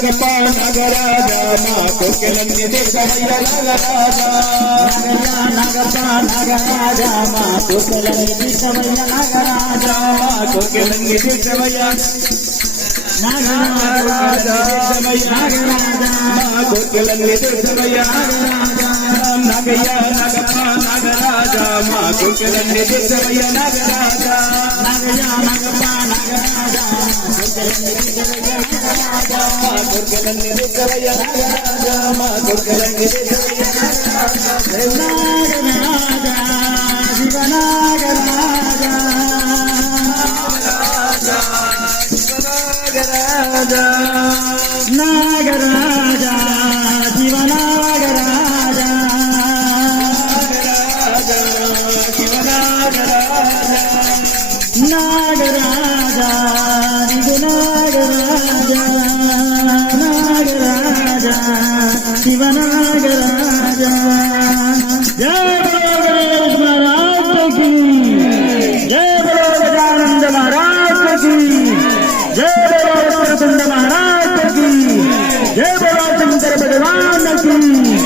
నాగప్ప నాగరాజా మా కోకెలన్నీ తీర్చవయ్య నాగరాజా నాగప్ప నాగరాజా మా కోకెలన్నీ తీర్చవయ్య నాగరాజా మా కోకెలన్నీ తీర్చవయ్య నాగరాజా మా కోకెలన్నీ తీర్చవయ్య నాగయ్య నాగప్ప నాగరాజా మా కోకెలన్నీ తీర్చవయ్య నాగరాజా నాగయ్య నాగప్ప నాగరాజా మా కోకెలన్నీ తీర్చవయ్య నాగరాజా మా కోకెలన్నీ తీర్చవయ్య నాగరాజా నాగరాజా శివనాగరాజా నాగరాజా శివనాగరాజా నాగరాజా నాగరాజా నాగరాజా శివనాగరాజా జయ గణేష్ महाराज की जय बोलो गजानंद महाराज की जय बोलो वक्रतुंड महाराज की जय बोलो शंकर भगवान की